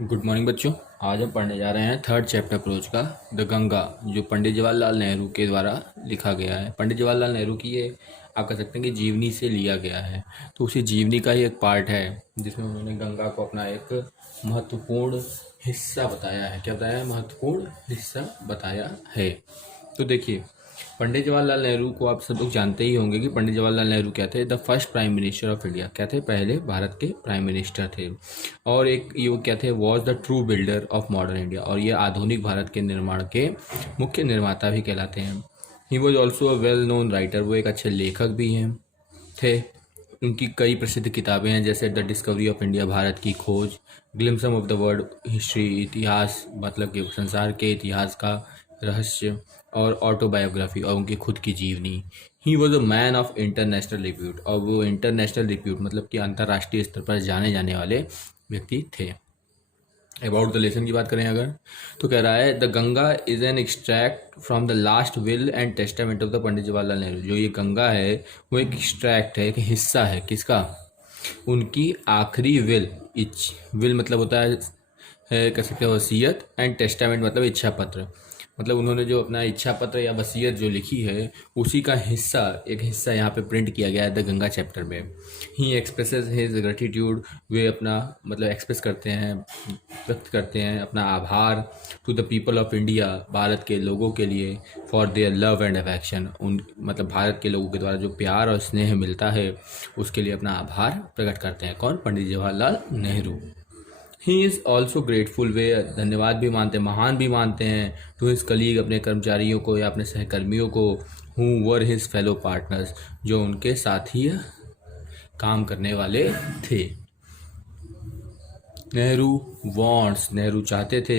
Good morning बच्चों। आज हम पढ़ने जा रहे हैं थर्ड चैप्टर अप्रोच का द गंगा, जो पंडित जवाहरलाल नेहरू के द्वारा लिखा गया है। पंडित जवाहरलाल नेहरू की ये आप कह सकते हैं कि जीवनी से लिया गया है। तो उसी जीवनी का ही एक पार्ट है जिसमें उन्होंने गंगा को अपना एक महत्वपूर्ण हिस्सा बताया है। क्या बताया है? महत्वपूर्ण हिस्सा बताया है। तो देखिए, पंडित जवाहरलाल नेहरू को आप सब लोग जानते ही होंगे कि पंडित जवाहरलाल नेहरू क्या थे? The first prime minister of India. क्या थे? पहले भारत के प्राइम मिनिस्टर थे। और एक ये क्या थे? Was the true builder of modern India. और ये आधुनिक भारत के निर्माण के मुख्य निर्माता भी कहलाते हैं। He was also a well known writer. वो एक अच्छे लेखक भी हैं थे। उनकी कई प्रसिद्ध किताबें हैं, जैसे the discovery of India, Bharat की खोज, ग्लिम्सम ऑफ द वर्ल्ड, हिस्ट्री, इतिहास, मतलब कि संसार के इतिहास का रहस्य, और ऑटोबायोग्राफी, और उनकी खुद की जीवनी। He was a man of international repute. और वो इंटरनेशनल रिप्यूट मतलब कि अंतर्राष्ट्रीय स्तर पर जाने जाने वाले व्यक्ति थे। अबाउट द लेसन की बात करें अगर, तो कह रहा है the Ganga is an extract from the last will and testament of the Pandit Jawaharlal Nehru. जो ये गंगा है वो एक एक्सट्रैक्ट है, एक हिस्सा है। किसका? उनकी आखिरी विल। विल मतलब होता है कह सकते हैं वसीयत, एंड टेस्टामेंट मतलब इच्छा पत्र। मतलब उन्होंने जो अपना इच्छा पत्र या वसीयत जो लिखी है उसी का हिस्सा, एक हिस्सा यहाँ पे प्रिंट किया गया है द गंगा चैप्टर में। He expresses his gratitude. वे अपना मतलब एक्सप्रेस करते हैं, व्यक्त करते हैं अपना आभार to the people of India, भारत के लोगों के लिए, for their love and affection. उन मतलब भारत के लोगों के द्वारा जो प्यार और स्नेह मिलता है उसके लिए अपना आभार प्रकट करते हैं। कौन? Pandit Jawaharlal Nehru. He is also grateful. वे धन्यवाद भी मानते हैं, महान भी मानते हैं टू हिज कलीग, अपने कर्मचारियों को या अपने सहकर्मियों को, who were his fellow partners, जो उनके साथी काम करने वाले थे। नेहरू वॉन्ट्स, नेहरू चाहते थे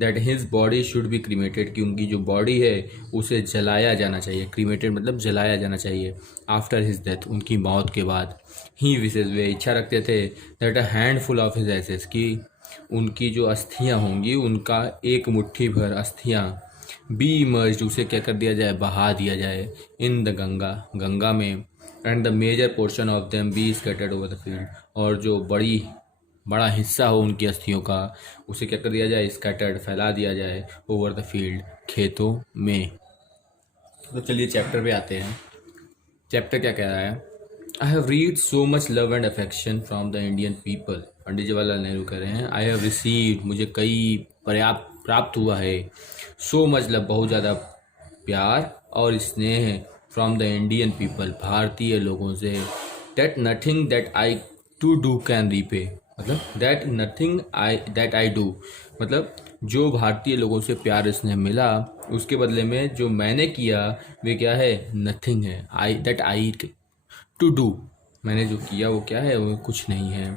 that his body should be cremated, कि उनकी जो बॉडी है उसे जलाया जाना चाहिए। क्रीमेटेड मतलब जलाया जाना चाहिए। आफ्टर हिज डेथ, उनकी मौत के बाद। ही विशेष, वे इच्छा रखते थे that a handful of his ashes, की उनकी जो अस्थियां होंगी, उनका एक मुट्ठी भर अस्थियां बी इमर्ज्ड, उसे क्या कर दिया जाए? बहा दिया जाए। इन द गंगा, गंगा में। And the major portion of them be scattered over the field, और जो बड़ा हिस्सा हो उनकी अस्थियों का उसे क्या कर दिया जाए? स्कैटर्ड, फैला दिया जाए, ओवर द फील्ड, खेतों में। तो चलिए चैप्टर पे आते हैं। चैप्टर क्या कह रहा है? I have read so much love and affection from the Indian people. Pandit Jawaharlal Nehru कह रहे हैं आई हैव रिसीव्ड, मुझे कई प्राप्त हुआ है, सो मच लव, बहुत ज़्यादा प्यार और स्नेह, फ्रॉम द इंडियन पीपल, भारतीय लोगों से, that nothing that I to do can repay, मतलब that nothing that I do, मतलब जो भारतीय लोगों से प्यार स्नेह मिला उसके बदले में जो मैंने किया वे क्या है? नथिंग है। आई टू डू, मैंने जो किया वो क्या है? वो कुछ नहीं है।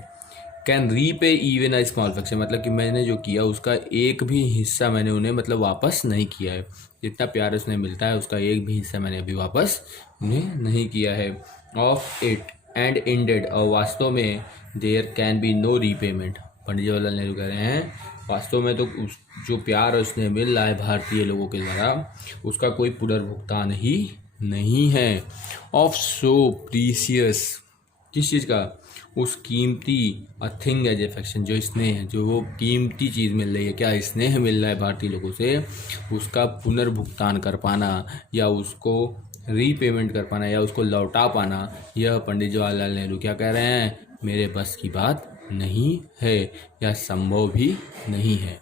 Can repay even a small fraction, मतलब कि मैंने जो किया उसका एक भी हिस्सा मैंने उन्हें मतलब वापस नहीं किया है। जितना प्यार उसने मिलता है उसका एक भी हिस्सा मैंने अभी वापस उन्हें नहीं किया है। ऑफ इट एंड इंडेड, और वास्तव में there can be no repayment. Pandit Jawaharlal Nehru कह रहे हैं वास्तव में तो जो प्यार उसने मिल रहा है भारतीय लोगों के द्वारा उसका कोई पुनर्भुगतान ही नहीं है। ऑफ सो प्रीसियस, किस चीज़ का? उस कीमती, अ थिंग एज अफेक्शन, जो स्नेह है, जो वो कीमती चीज़ मिल रही है, क्या स्नेह मिल रहा है भारतीय लोगों से, उसका पुनर्भुगतान कर पाना या उसको रीपेमेंट कर पाना या उसको लौटा पाना, यह पंडित जवाहरलाल नेहरू क्या कह रहे हैं? मेरे बस की बात नहीं है या संभव भी नहीं है।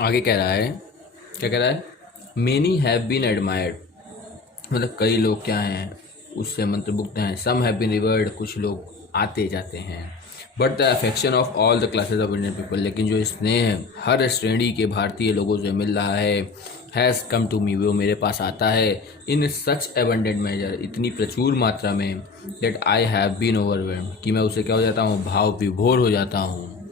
आगे कह रहा है, क्या कह रहा है? मेनी हैव बीन एडमायर्ड, मतलब कई लोग क्या हैं? उससे मंत्रमुग्ध हैं। सम हैव बीन रिवर्ड, कुछ लोग आते जाते हैं। But the affection of all the classes of Indian people, लेकिन जो स्नेह हर श्रेणी के भारतीय लोगों से मिल रहा है, हैज़ कम टू मी, वो मेरे पास आता है, इन सच एबंडेंट मेजर, इतनी प्रचुर मात्रा में, that I have been overwhelmed, कि मैं उसे क्या हो जाता हूँ? भाव विभोर हो जाता हूँ।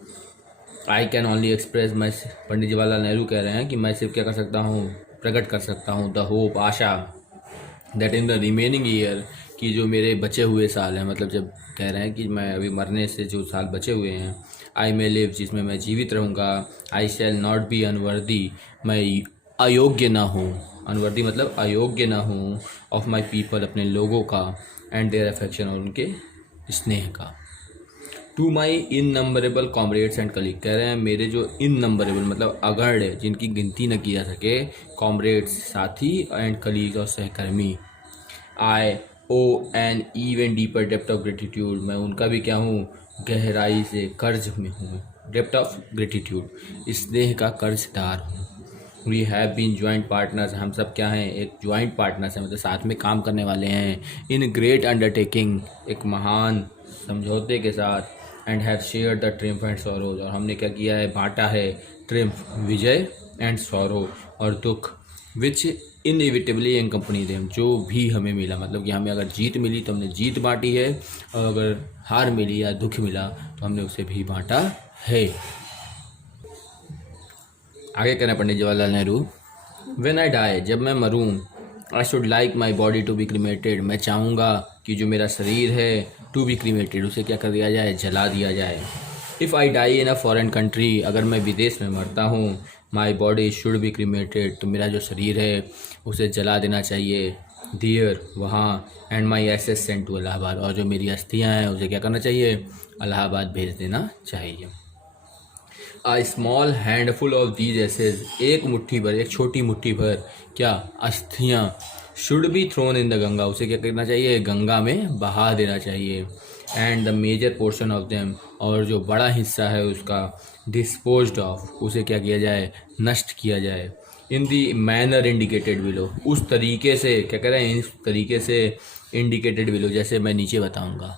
आई कैन ओनली एक्सप्रेस, मैं, पंडित जवाहरलाल नेहरू कह रहे हैं कि मैं सिर्फ क्या कर सकता हूँ? प्रकट कर सकता हूँ the hope, Asha, that in the remaining year, कि जो मेरे बचे हुए साल हैं, मतलब जब कह रहे हैं कि मैं अभी मरने से जो साल बचे हुए हैं, आई मे लिव, जिसमें मैं जीवित रहूँगा, आई शैल नॉट बी अनवर्दी, मैं अयोग्य ना हूँ, अनवर्दी मतलब अयोग्य ना हूँ, ऑफ माई पीपल, अपने लोगों का, एंड देयर अफेक्शन, और उनके स्नेह का। To my innumerable comrades and colleague, कह रहे हैं मेरे जो इन नंबरेबल मतलब अगण्य जिनकी गिनती न की जा सके, कॉमरेड्स साथी एंड कलीग और सहकर्मी, I owe an even deeper depth of gratitude, मैं उनका भी क्या हूँ, गहराई से कर्ज में हूँ, डेप्थ ऑफ ग्रेटिट्यूड, स्नेह का कर्जदार हूँ। We have been joint partners, हम सब क्या हैं, एक ज्वाइंट पार्टनर्स हैं, मतलब साथ में काम करने वाले हैं। इन ग्रेट अंडरटेकिंग, एक महान समझौते के साथ। And have share the triumph and sorrows, और हमने क्या किया है, बांटा है ट्रिम्फ विजय एंड सॉरो और दुख, विच इनएविटेबली एंकम्पनी देम, जो भी हमें मिला, मतलब कि हमें अगर जीत मिली तो हमने जीत बांटी है, और अगर हार मिली या दुख मिला तो हमने उसे भी बांटा है। आगे कहना Pandit Jawaharlal Nehru, when I die, जब मैं मरूं, I should like my body to be cremated, मैं चाहूँगा कि जो मेरा शरीर है टू बी क्रीमेटेड, उसे क्या कर दिया जाए, जला दिया जाए। If I die in a foreign country, अगर मैं विदेश में मरता हूँ, my body should be cremated, तो मेरा जो शरीर है उसे जला देना चाहिए, दियर वहाँ, and my ashes sent to Allahabad, और जो मेरी अस्थियाँ हैं उसे क्या करना चाहिए, इलाहाबाद भेज देना चाहिए। A small handful of these ashes, एक मुट्ठी भर, एक छोटी मुट्ठी भर क्या, अस्थियाँ, should be thrown in the Ganga, उसे क्या करना चाहिए, गंगा में बहा देना चाहिए। And the major portion of them, और जो बड़ा हिस्सा है उसका, डिस्पोज्ड ऑफ, उसे क्या किया जाए, नष्ट किया जाए। इन दी मैनर इंडिकेटेड बिलो, उस तरीके से, क्या कह रहे हैं, इस तरीके से इंडिकेटेड बिलो, जैसे मैं नीचे बताऊंगा।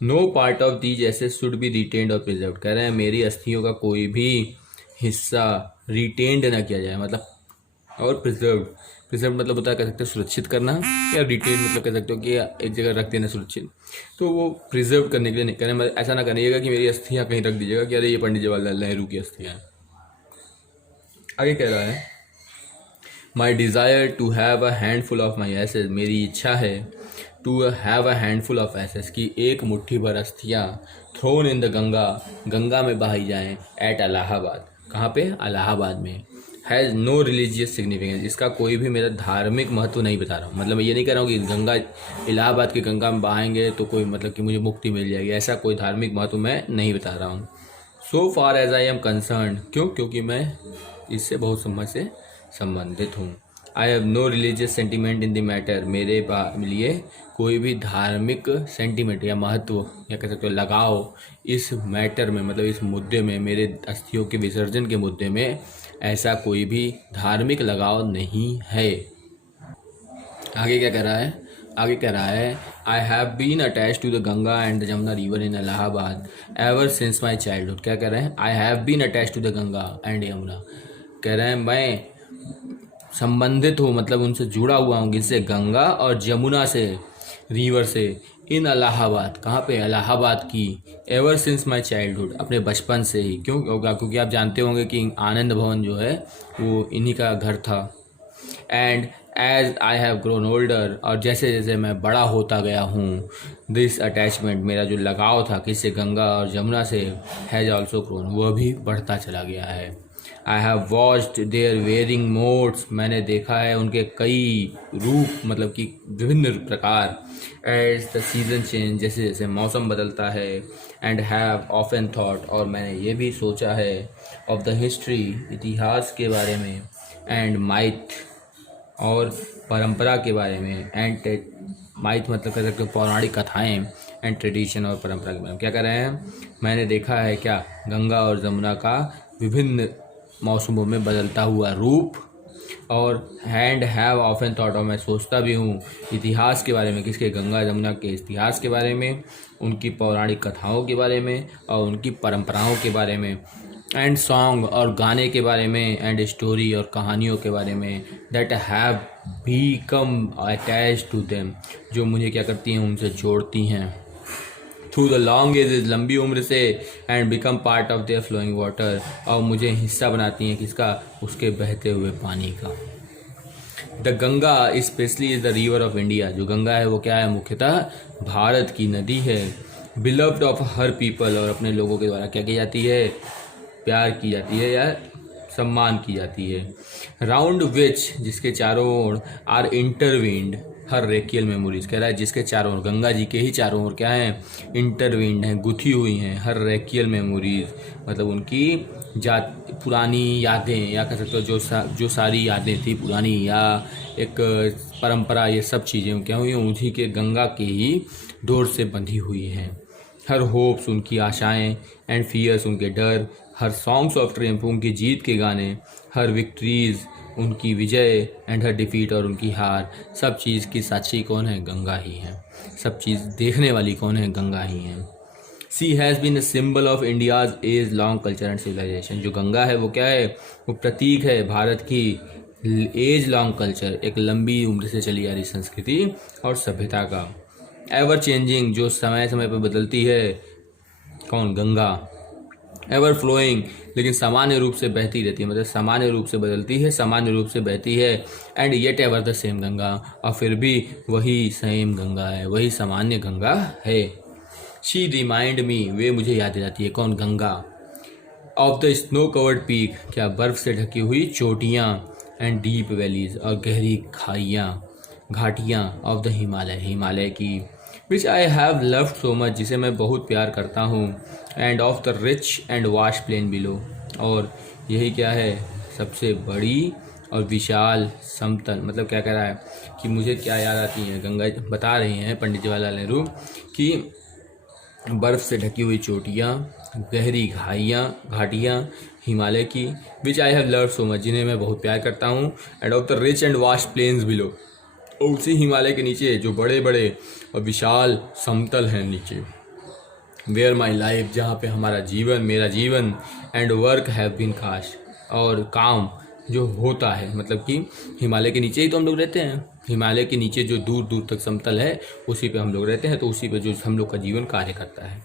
No part of these ashes should be retained और प्रिजर्व, कह रहे हैं मेरी अस्थियों का कोई भी हिस्सा रिटेन्ड ना किया जाए, मतलब, और प्रिजर्व मतलब होता है, कह सकते हो सुरक्षित करना, या रिटेन मतलब कह सकते हो कि एक जगह रख देना सुरक्षित, तो वो प्रिजर्व करने के लिए नहीं कह रहे हैं। ऐसा ना करिएगा कि मेरी अस्थियाँ कहीं रख दीजिएगा कि अरे ये पंडित जवाहरलाल नेहरू की अस्थियाँ हैं। आगे कह रहा है, my desire to have a handful of my ashes, मेरी इच्छा है to have a handful of ashes, की एक मुट्ठी भर अस्थियाँ, thrown in the Ganga, Ganga में बहाई जाएं, एट इलाहाबाद, कहाँ पे, इलाहाबाद में। हैज़ नो रिलीजियस सिग्निफिकेंस, इसका कोई भी मेरा धार्मिक महत्व नहीं बता रहा हूँ, मतलब मैं ये नहीं कह रहा हूँ कि गंगा, इलाहाबाद की गंगा में बहाएंगे तो कोई मतलब कि मुझे मुक्ति मिल जाएगी, ऐसा कोई धार्मिक महत्व मैं नहीं बता रहा हूँ। So far as I am concerned, क्यों, क्योंकि मैं इससे बहुत समय से संबंधित हूँ। I have no religious sentiment in the matter, मेरे लिए कोई भी धार्मिक सेंटिमेंट या महत्व या कह सकते हो लगाव इस मैटर में, मतलब इस मुद्दे में, मेरे अस्थियों के विसर्जन के मुद्दे में ऐसा कोई भी धार्मिक लगाव नहीं है। आगे क्या कह रहा है, आगे कह रहा है, I have been attach to the Ganga and the Jamuna river in Allahabad ever since my childhood, क्या कह रहे हैं, I have been attach to the Ganga and Yamuna, कह रहे हैं मैं संबंधित हूँ, मतलब उनसे जुड़ा हुआ हूँ, किससे, गंगा और जमुना से, रिवर से, इन इलाहाबाद, कहाँ पे, इलाहाबाद की, एवर सिंस माई चाइल्डहुड, अपने बचपन से ही, क्यों होगा, क्योंकि आप जानते होंगे कि आनंद भवन जो है वो इन्हीं का घर था। And as I have grown older, और जैसे जैसे मैं बड़ा होता गया हूँ, दिस अटैचमेंट, मेरा जो लगाव था किससे, गंगा और जमुना से, हैज़ ऑल्सो ग्रोन, वह भी बढ़ता चला गया है। I have watched their varying moods, मैंने देखा है उनके कई रूप, मतलब कि विभिन्न प्रकार, एज द सीजन चेंज, जैसे जैसे मौसम बदलता है। एंड हैव ऑफन थॉट, और मैंने ये भी सोचा है, ऑफ द हिस्ट्री, इतिहास के बारे में, एंड माइथ, और परंपरा के बारे में, एंड माइथ मतलब कह सकते हो पौराणिक कथाएँ, एंड ट्रेडिशन, और परंपरा के बारे में क्या कर रहे हैं, मैंने देखा है क्या, गंगा और जमुना का विभिन्न मौसमों में बदलता हुआ रूप, और हैंड हैव ऑफन थॉट, और मैं सोचता भी हूँ इतिहास के बारे में, किसके, गंगा जमुना के इतिहास के बारे में, उनकी पौराणिक कथाओं के बारे में, और उनकी परंपराओं के बारे में, एंड सॉन्ग, और गाने के बारे में, एंड स्टोरी, और कहानियों के बारे में, that have become attach to them, जो मुझे क्या करती हैं, उनसे जोड़ती हैं, थ्रू द लॉन्ग एजेस, लंबी उम्र से, and become part of their flowing water, और मुझे हिस्सा बनाती हैं किसका, उसके बहते हुए पानी का। The Ganga specially is the river of India, जो गंगा है वो क्या है, मुख्यतः भारत की नदी है। बिलव्ड ऑफ हर पीपल, और अपने लोगों के द्वारा क्या की जाती है, प्यार की जाती है या सम्मान की जाती है। राउंड विच, जिसके चारों ओर, आर इंटरवीन्ड हर रेकियल मेमोरीज, कह रहा है जिसके चारों ओर, गंगा जी के ही चारों ओर क्या है, इंटरवीन्ड हैं, गुथी हुई हैं हर रेकियल मेमोरीज, मतलब उनकी पुरानी यादें, या कह सकते हो जो सारी यादें थी पुरानी, या एक परंपरा, ये सब चीज़ें क्या हुई, उन्हीं के गंगा के ही डोर से बंधी हुई हैं। हर होप्स उनकी आशाएं, एंड फियर्स उनके डर, हर सॉन्ग्स ऑफ ट्रियम्फ उनकी जीत के गाने, हर विक्ट्रीज उनकी विजय, एंड हर डिफीट और उनकी हार, सब चीज़ की साक्षी कौन है, गंगा ही है। सब चीज़ देखने वाली कौन है, गंगा ही है। She has been a symbol of India's age long culture and civilisation, जो गंगा है वो क्या है, वो प्रतीक है भारत की एज लॉन्ग कल्चर, एक लंबी उम्र से चली आ रही संस्कृति और सभ्यता का। एवर चेंजिंग, जो समय समय पर बदलती है, कौन, गंगा। एवर फ्लोइंग, लेकिन सामान्य रूप से बहती रहती है, मतलब सामान्य रूप से बदलती है, सामान्य रूप से बहती है। And yet ever the same Ganga, और फिर भी वही सेम गंगा है, वही सामान्य गंगा है। शी रिमाइंड मी, वे मुझे याद दिलाती है, कौन, Ganga. Of the snow covered peak, क्या बर्फ से ढकी हुई चोटियाँ, एंड डीप वैलीज, और गहरी खाइयाँ, घाटियाँ, ऑफ द हिमालय, हिमालय की। Which I have loved so much, जिसे मैं बहुत प्यार करता हूँ। And of the rich and vast plain below, और यही क्या है, सबसे बड़ी और विशाल समतल, मतलब क्या कह रहा है कि मुझे क्या याद आती है, गंगा बता रही हैं पंडित जवाहरलाल नेहरू कि बर्फ़ से ढकी हुई चोटियाँ, गहरी घाटियाँ हिमालय की, which I have loved so much, जिन्हें मैं बहुत प्यार करता हूँ। And of the rich and vast plains below, और उसी हिमालय के नीचे जो बड़े बड़े और विशाल समतल हैं नीचे। वेयर माई लाइफ, जहाँ पे हमारा जीवन, मेरा जीवन, and work have been cast, और काम जो होता है, मतलब कि हिमालय के नीचे ही तो हम लोग रहते हैं, हिमालय के नीचे जो दूर दूर तक समतल है उसी पे हम लोग रहते हैं, तो उसी पे जो हम लोग का जीवन कार्य करता है।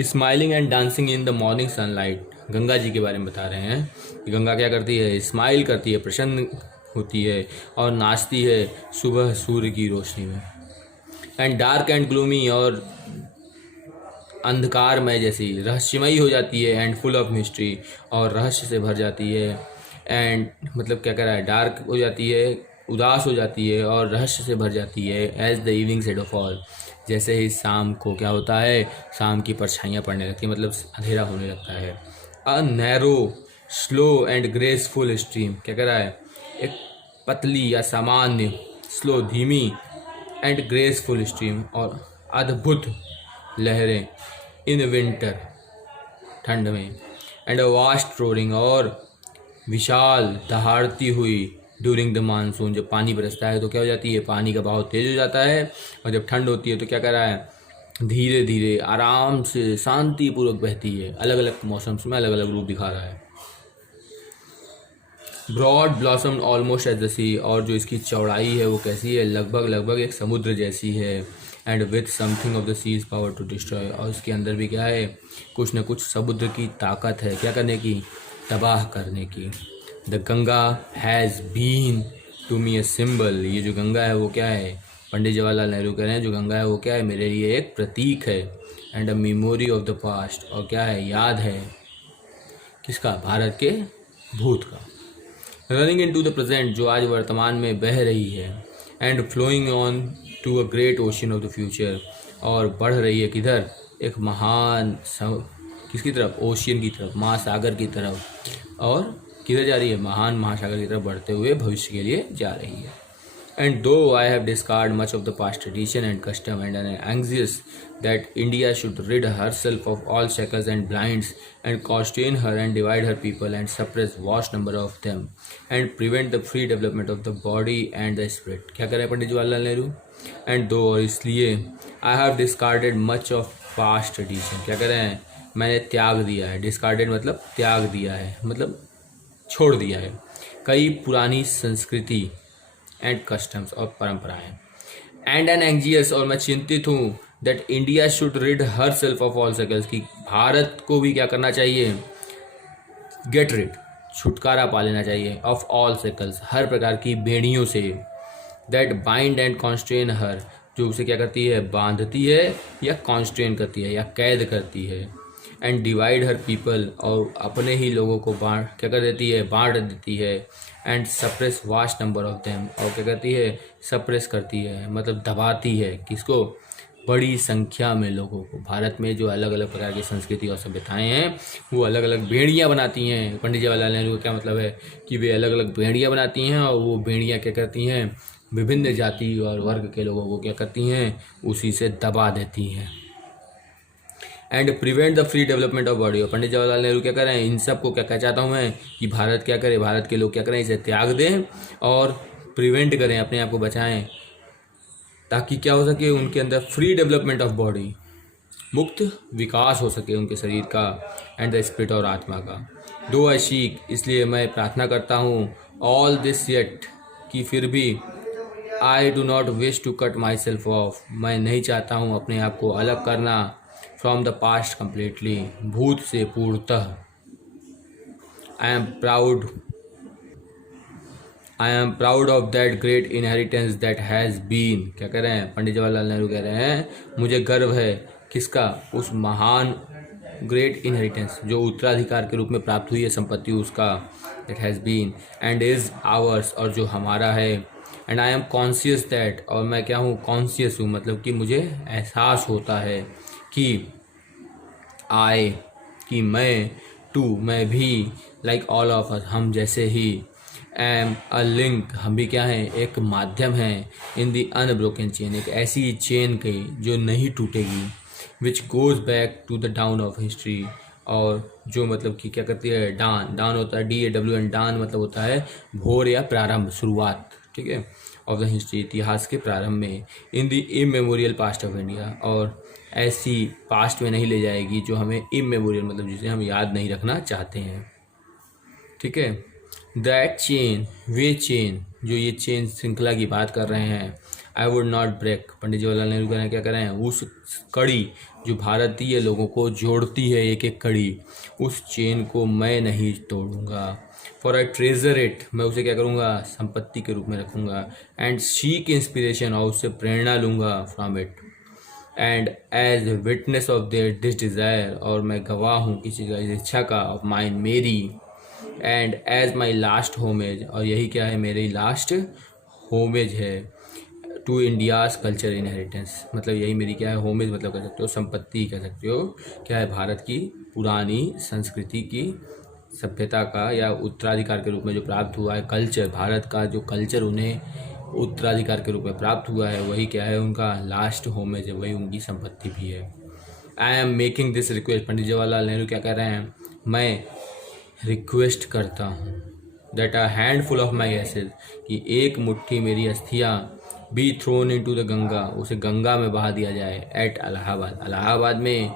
Smiling and dancing in the morning sunlight, Ganga ji के बारे में बता रहे हैं कि गंगा क्या करती है, स्माइल करती है, प्रसन्न होती है और नाचती है सुबह सूर्य की रोशनी में। एंड डार्क एंड ग्लूमी, और अंधकारमय जैसी, रहस्यमयी हो जाती है। एंड फुल ऑफ मिस्ट्री, और रहस्य से भर जाती है। एंड मतलब क्या कह रहा है, डार्क हो जाती है, उदास हो जाती है, और रहस्य से भर जाती है। As the evening shadow fall, जैसे ही शाम को क्या होता है, शाम की परछाइयाँ पड़ने लगती है, मतलब अंधेरा होने लगता है। A narrow slow and graceful stream, क्या कह रहा है, एक पतली या सामान्य, स्लो धीमी, एंड ग्रेसफुल स्ट्रीम, और अद्भुत लहरें, इन विंटर ठंड में। एंड अ वास्ट रोरिंग, और विशाल दहाड़ती हुई, ड्यूरिंग द मानसून, जब पानी बरसता है तो क्या हो जाती है, पानी का बहाव तेज हो जाता है, और जब ठंड होती है तो क्या कर रहा है, धीरे धीरे आराम से शांतिपूर्वक बहती है। अलग अलग मौसम्स में अलग अलग रूप दिखा रहा है। Broad blossom almost as the sea, और जो इसकी चौड़ाई है वो कैसी है, लगभग लगभग एक समुद्र जैसी है। And with something of the sea's power to destroy, और इसके अंदर भी क्या है, कुछ न कुछ समुद्र की ताकत है, क्या करने की, तबाह करने की। The Ganga has been to me a symbol, ये जो गंगा है वो क्या है, पंडित जवाहरलाल नेहरू कह रहे हैं जो गंगा है वो क्या है, मेरे लिए एक प्रतीक है। And a memory of the past, और क्या है, याद है किसका, भारत के भूत का। Running into the present, जो आज वर्तमान में बह रही है। And flowing on to a great ocean of the future, और बढ़ रही है किधर, एक महान किसकी तरफ, ओशियन की तरफ, महासागर की तरफ। और किधर जा रही है, महान महासागर की तरफ बढ़ते हुए भविष्य के लिए जा रही है। And though I have discarded much of the past tradition and custom, and am anxious that India should rid herself of all shackles and blinds, and constrain her and divide her people, and suppress vast number of them, and prevent the free development of the body and the spirit, क्या कर रहे हैं पंडित Jawaharlal Nehru. And though, और इसलिए, I have discarded much of past tradition, क्या कर रहे हैं, मैंने त्याग दिया है, discarded मतलब त्याग दिया है, मतलब छोड़ दिया है, कई पुरानी संस्कृति एंड कस्टम्स, और परंपराएं। एंड एन एंग्जियस, और मैं चिंतित हूँ, that India should rid herself of all circles, की भारत को भी क्या करना चाहिए, गेट रिड, छुटकारा पा लेना चाहिए, ऑफ ऑल सर्कल्स, हर प्रकार की बेड़ियों से। दैट बाइंड एंड कॉन्स्ट्रेन हर, जो उसे क्या करती है, बांधती है या कॉन्स्ट्रेन करती है या कैद करती है। एंड डिवाइड हर पीपल, और अपने ही लोगों को क्या कर देती है, बांट देती है। And suppress vast number of them, और क्या करती है, सप्रेस करती है मतलब दबाती है, किसको, बड़ी संख्या में लोगों को। भारत में जो अलग अलग प्रकार की संस्कृति और सभ्यताएं हैं वो अलग अलग बेड़ियाँ बनाती हैं। पंडित जवाहरलाल नेहरू का क्या मतलब है कि वे अलग अलग बेड़ियाँ बनाती हैं और वो बेड़ियाँ क्या करती हैं, विभिन्न जाति और वर्ग के लोगों को क्या करती हैं, उसी से दबा देती हैं। And prevent the free development of body. और पंडित जवाहरलाल नेहरू क्या कर रहे हैं, इन सब को क्या कह चाहता हूँ मैं कि भारत क्या करे, भारत के लोग क्या करें, इसे त्याग दें और प्रिवेंट करें, अपने आप को बचाएं, ताकि क्या हो सके, उनके अंदर फ्री डेवलपमेंट ऑफ बॉडी, मुक्त विकास हो सके उनके शरीर का, एंड द स्पिरिट और आत्मा का। दो आई सीक, इसलिए मैं प्रार्थना करता हूँ, ऑल दिस येट, कि फिर भी, I do not wish to cut myself off, मैं नहीं चाहता हूँ अपने आप को अलग करना, फ्रॉम द पास्ट कम्प्लीटली, भूत से पूर्णतः। I am proud of that great inheritance that has been, क्या कह रहे हैं पंडित जवाहरलाल नेहरू, कह रहे हैं मुझे गर्व है, किसका, उस महान ग्रेट इनहेरिटेंस जो उत्तराधिकार के रूप में प्राप्त हुई है संपत्ति उसका, that has been and is ours, और जो हमारा है, and I am conscious that, और मैं क्या हूँ, कॉन्शियस हूँ, मतलब कि मुझे एहसास होता है कि आई, कि मैं, टू, मैं भी, लाइक ऑल ऑफ अस, हम जैसे ही, एम अ लिंक, हम भी क्या हैं, एक माध्यम है, इन दी अनब्रोकन चेन, एक ऐसी चेन की जो नहीं टूटेगी, which goes back to the dawn of history, और जो मतलब कि क्या करती है, डान, डान होता है DAWN, डान मतलब होता है भोर या प्रारंभ, शुरुआत, ठीक है, ऑफ द हिस्ट्री, इतिहास के प्रारंभ में, in the immemorial past of India, और ऐसी पास्ट में नहीं ले जाएगी जो हमें इमेमोरियल मतलब जिसे हम याद नहीं रखना चाहते हैं, ठीक है। दैट चेन, वे चेन, जो ये चेन श्रृंखला की बात कर रहे हैं, आई वुड नॉट ब्रेक, पंडित जवाहरलाल नेहरू कह रहे हैं, क्या कर रहे हैं, उस कड़ी जो भारतीय लोगों को जोड़ती है, एक एक कड़ी, उस चेन को मैं नहीं तोड़ूंगा, फॉर आई ट्रेजर इट, मैं उसे क्या करूँगा, संपत्ति के रूप में रखूँगा, एंड सीक इंस्पिरेशन, और उससे प्रेरणा लूँगा, from it, and as witness of their this desire, और मैं गवाह हूँ किसी का, इस इच्छा का, ऑफ माइंड, मेरी, and as my last homage, और यही क्या है, मेरी लास्ट होमेज है, टू इंडियाज़ कल्चर इनहेरिटेंस, मतलब यही मेरी क्या है, होमेज मतलब कह सकते हो, संपत्ति कह सकते हो, क्या है, भारत की पुरानी संस्कृति की, सभ्यता का, या उत्तराधिकार के रूप में जो प्राप्त हुआ है कल्चर, भारत का जो कल्चर उन्हें उत्तराधिकार के रूप में प्राप्त हुआ है, वही क्या है, उनका लास्ट होमेज है, वही उनकी संपत्ति भी है। I am making this request, Pandit Jawaharlal Nehru क्या कह रहे हैं, मैं रिक्वेस्ट करता हूँ, that a handful of my ashes, कि एक मुट्ठी मेरी अस्थियाँ, be thrown into the Ganga, उसे गंगा में बहा दिया जाए, एट इलाहाबाद, इलाहाबाद में,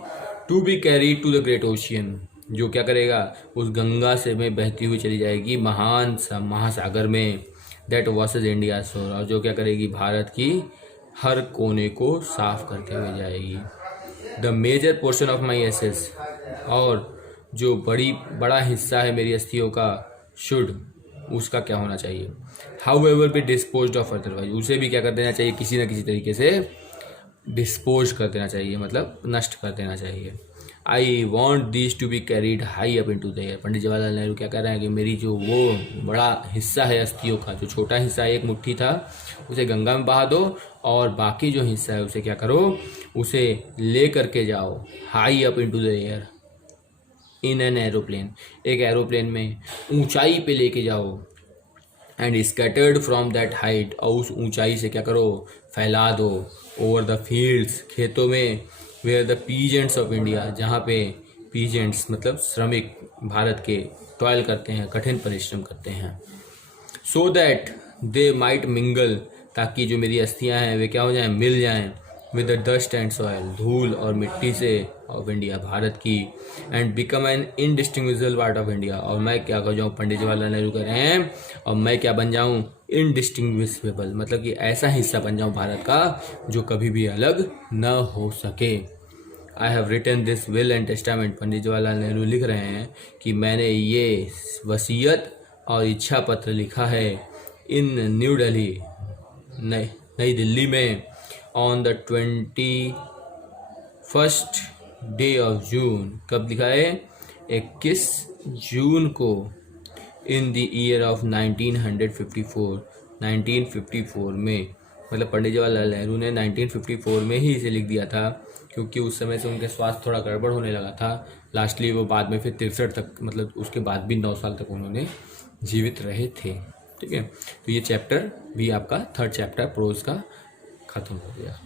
to be carried to the great ocean, जो क्या करेगा, उस गंगा से में बहती हुई चली जाएगी महान महासागर में, दैट वॉसेज इंडिया शोर, और जो क्या करेगी, भारत की हर कोने को साफ करते हुए जाएगी। The major portion of my ashes, और जो बड़ा हिस्सा है मेरी अस्थियों का, शुड, उसका क्या होना चाहिए, how ever be dispose of otherwise, उसे भी क्या कर देना चाहिए, किसी न किसी तरीके से डिस्पोज कर देना चाहिए, मतलब नष्ट कर देना चाहिए। I want this to be carried high up into the air, Pandit Jawaharlal Nehru क्या कह रहे हैं कि मेरी जो वो बड़ा हिस्सा है अस्थियों का, जो छोटा हिस्सा एक मुट्ठी था, उसे गंगा में बहा दो, और बाकी जो हिस्सा है उसे क्या करो, उसे ले करके जाओ high up into the air, in an aeroplane, एक एरोप्लेन में ऊंचाई पे लेके जाओ, and scattered from that height, और उस ऊंचाई से क्या करो, फैला दो, ओवर द फील्ड्स, खेतों में, where the peasants of India, जहाँ पे पीजेंट्स मतलब श्रमिक भारत के टॉयल करते हैं, कठिन परिश्रम करते हैं, so that they might mingle, ताकि जो मेरी अस्थियां हैं वे क्या हो जाएं, मिल जाएं, with the dust and soil, धूल और मिट्टी से, ऑफ इंडिया, भारत की, and become an indistinguishable part of India, और मैं क्या कर जाऊँ, पंडित जवाहरलाल नेहरू कह रहे हैं, और मैं क्या बन जाऊँ, इनडिस्टिंग्विशेबल, मतलब कि ऐसा हिस्सा बन जाऊँ भारत का जो कभी भी अलग न हो सके। I have written this will and testament, Pandit Jawaharlal Nehru लिख रहे हैं कि मैंने ये वसीयत और इच्छा पत्र लिखा है, इन न्यू दिल्ली, नई दिल्ली में, on the 21st day of June, कब लिखा है, 21 जून को, इन द ईयर ऑफ 1954 में, मतलब पंडित जवाहरलाल नेहरू ने 1954 में ही इसे लिख दिया था, क्योंकि उस समय से उनके स्वास्थ्य थोड़ा गड़बड़ होने लगा था। लास्टली वो बाद में फिर 63 तक, मतलब उसके बाद भी 9 साल तक उन्होंने जीवित रहे थे। ठीक है, तो ये चैप्टर भी आपका 3rd चैप्टर प्रोज का ख़त्म हो गया।